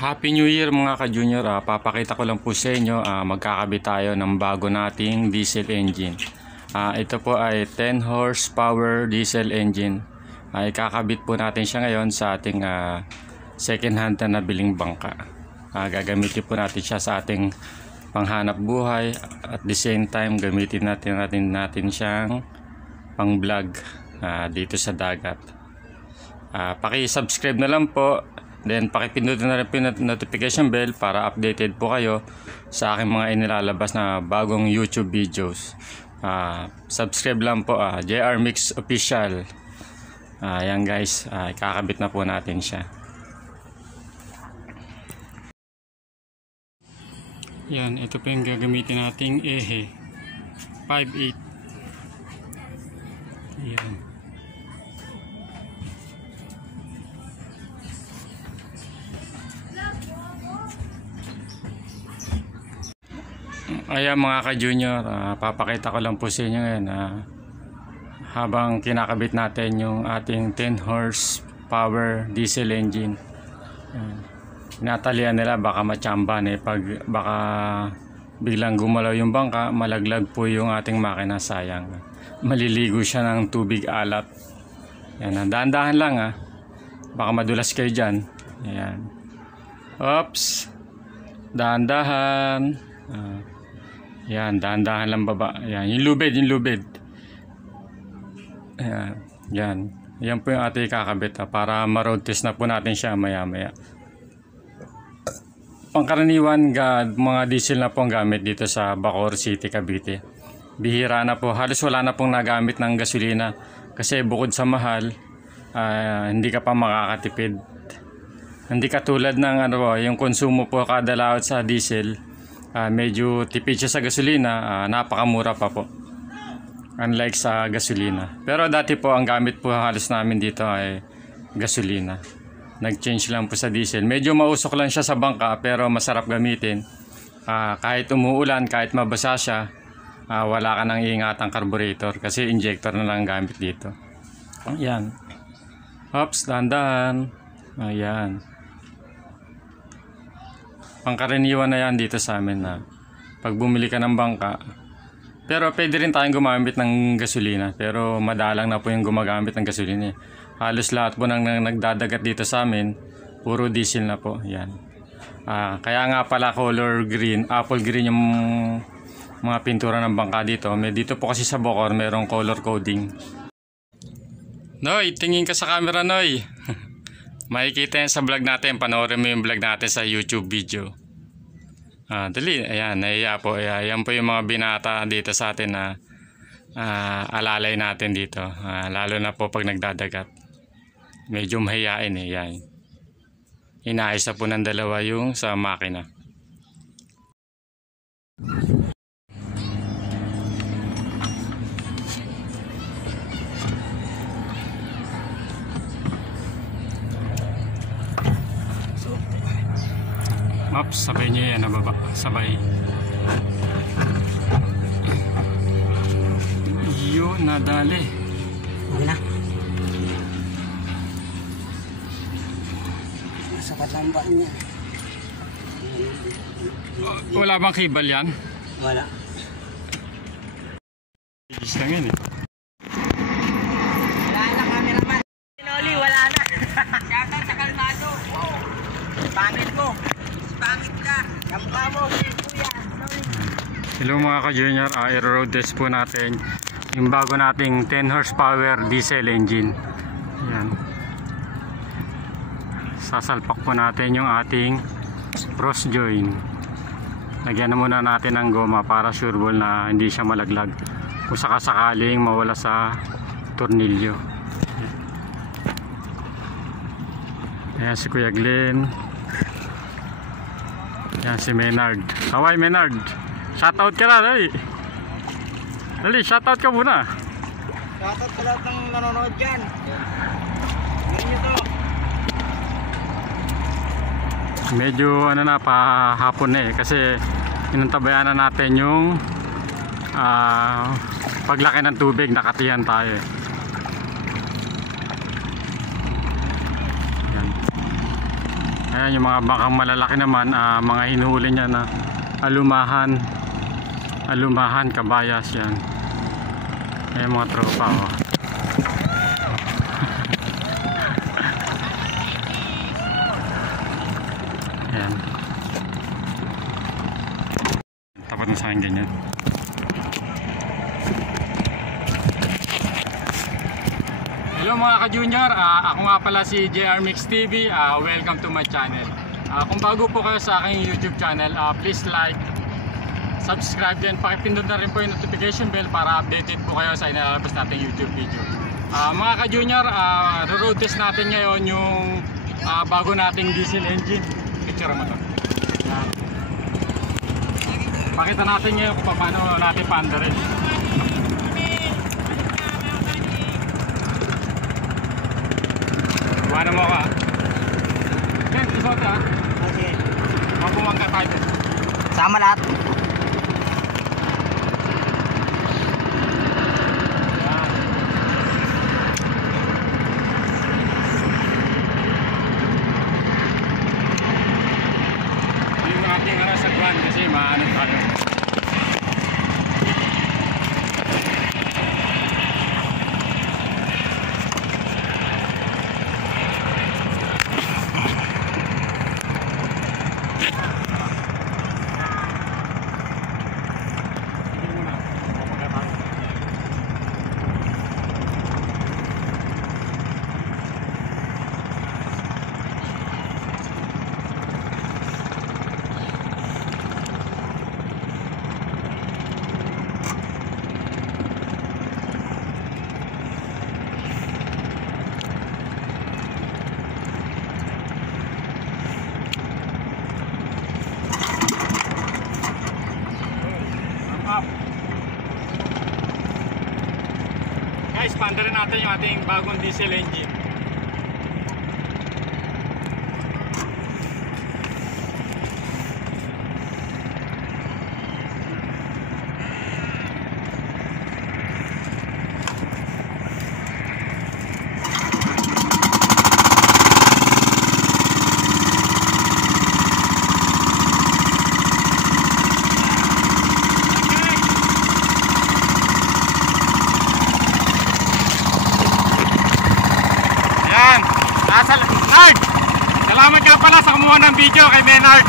Happy New Year mga ka-junior. Papakita ko lang po sa inyo, magkakabit tayo ng bago nating diesel engine. Ito po ay 10 horsepower diesel engine. Ikakabit po natin siya ngayon sa ating second hand na nabiling bangka. Gagamitin po natin siya sa ating panghanap buhay. At the same time gamitin natin siyang pang vlog dito sa dagat. Paki-subscribe na lang po. Then pakipindot na rin yung notification bell para updated po kayo sa aking mga inilalabas na bagong YouTube videos. Subscribe lang po, JR Mix Official. Yan guys, ikakabit na po natin siya. Yan, ito po yung gagamitin nating ehe 5/8. Yan. Ayan mga ka-junior, papakita ko lang po sa inyo ngayon habang kinakabit natin yung ating 10 horsepower diesel engine. Tinatalian nila baka matsamban baka biglang gumalaw yung bangka, malaglag po yung ating makina, sayang. Maliligo siya ng tubig alat. Yan, dahan-dahan lang baka madulas kayo dyan. Ayan. Oops, dahan-dahan. Yan, dahan-dahan lang baba. Yan, yung lubid. Ayan, yan. Yan po yung ating kakabit para ma-road test na po natin siya maya-maya. Pangkaraniwan, mga diesel na po ang gamit dito sa Bacoor City, Cavite. Bihira na po. Halos wala na pong nagamit ng gasolina. Kasi bukod sa mahal, hindi ka pa makakatipid. Hindi katulad ng yung konsumo po kada laot sa diesel. Medyo tipid siya sa gasolina, napakamura pa po unlike sa gasolina. Pero dati po ang gamit po halos namin dito ay gasolina. Nag-change lang po sa diesel. Medyo mausok lang siya sa bangka pero masarap gamitin. Kahit umuulan, kahit mabasa siya, wala ka nang iingatang carburetor kasi injector na lang gamit dito. Ayan. Oops, dahan-dahan. Ayan. Pangkaraniwan na yan dito sa amin na pag bumili ka ng bangka. Pero pwede rin tayong gumamit ng gasolina. Pero madalang na po yung gumagamit ng gasolina. Halos lahat po nang nagdadagat dito sa amin, puro diesel na po. Yan. Kaya nga pala color green, apple green yung mga pintura ng bangka dito. Dito po kasi sa Bacoor merong color coding. Noy, tingin ka sa camera, Noy. Makikita yan sa vlog natin. Panoorin mo yung vlog natin sa YouTube video. Dali. Ayan. Po. Ayan po yung mga binata dito sa atin na alalay natin dito. Lalo na po pag nagdadagat. Medyo mahihain Yan. Inaayos na po ng dalawa yung sa makina. Maps, sabay nyo yan baba. Sabay. Yun, nadali. Wala. Sapat lang ba niya? Wala bang kibal yan? Wala. Bigis lang yan Wala na, cameraman. Sinoli, wala na. Shoutout sa Kalmado. Wow. Pangit mo. Pangit ka. Kamukha mo, kuya. Hello mga ka-junior, i-road test po natin yung bago nating 10 horsepower diesel engine. Yan. Sasalpak po natin yung ating cross joint. Lagyan na muna natin ng goma para sure ball na hindi siya malaglag kung sakasakaling mawala sa tornilyo. Ayan si Kuya Glenn. Yan si Menard. Kaway Menard. Shoutout ka na, dali. Dali, shoutout ka muna. Shoutout sa lahat ng nanonood dyan. Ngayon nyo to. Medyo pahapon na kasi inantabayan na natin yung paglaki ng tubig, nakatiyan tayo. Yan. Ayan yung mga bangkang malalaki naman, mga hinuhuli niya na alumahan, kabayas yan. Ayan mga tropa oh. Ayan. Tapat na sa akin ganyan. Hello mga ka-junior, ako nga pala si JR Mix TV. Welcome to my channel. Kung bago po kayo sa aking YouTube channel, please like, subscribe din, pakipindot na rin po yung notification bell para updated po kayo sa inalalabas nating YouTube video. Mga ka-junior, road test natin ngayon yung bago nating diesel engine. Picture mo to. Pakita natin ngayon kung paano natin paandarin. Ano mo ka? Ken, isote ha? Okay. Mapumangga tayo. Sama lahat. Yan. Yung ating sagwan kasi maano tayo. Guys, paandarin natin yung ating bagong diesel engine. Nard! Salamat ka pala sa kumuha ng video kay Menard.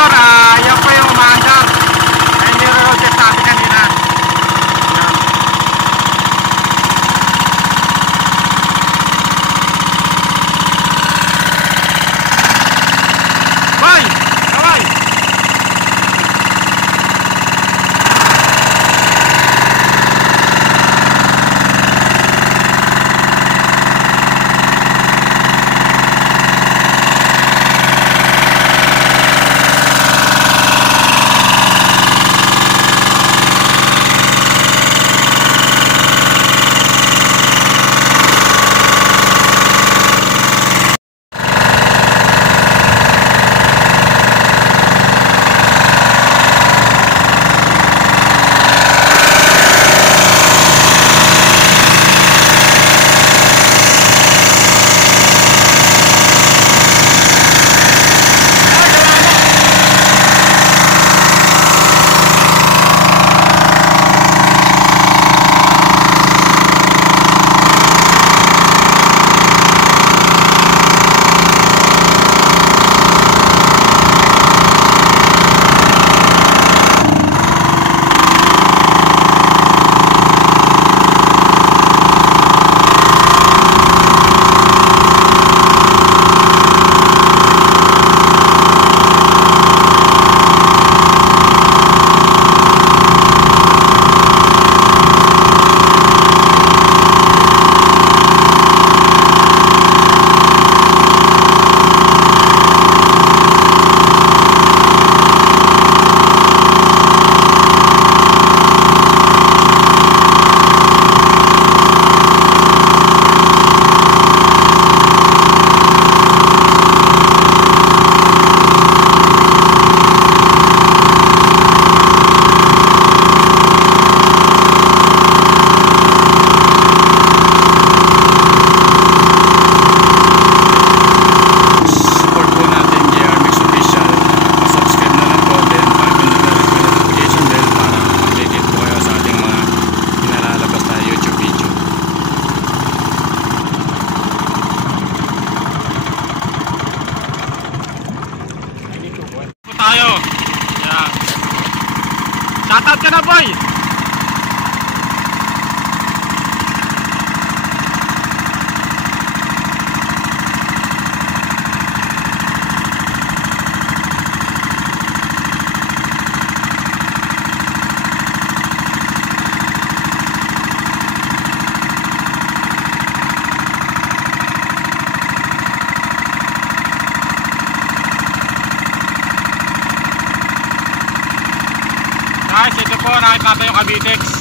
Junior, yan po yung umaandar. Ay, niro-road test natin kanina. Yan. Boy! Kaway! Tayo. Yan. Shoutout ka na, boy. Guys, ito po, nakita yung Cavitex.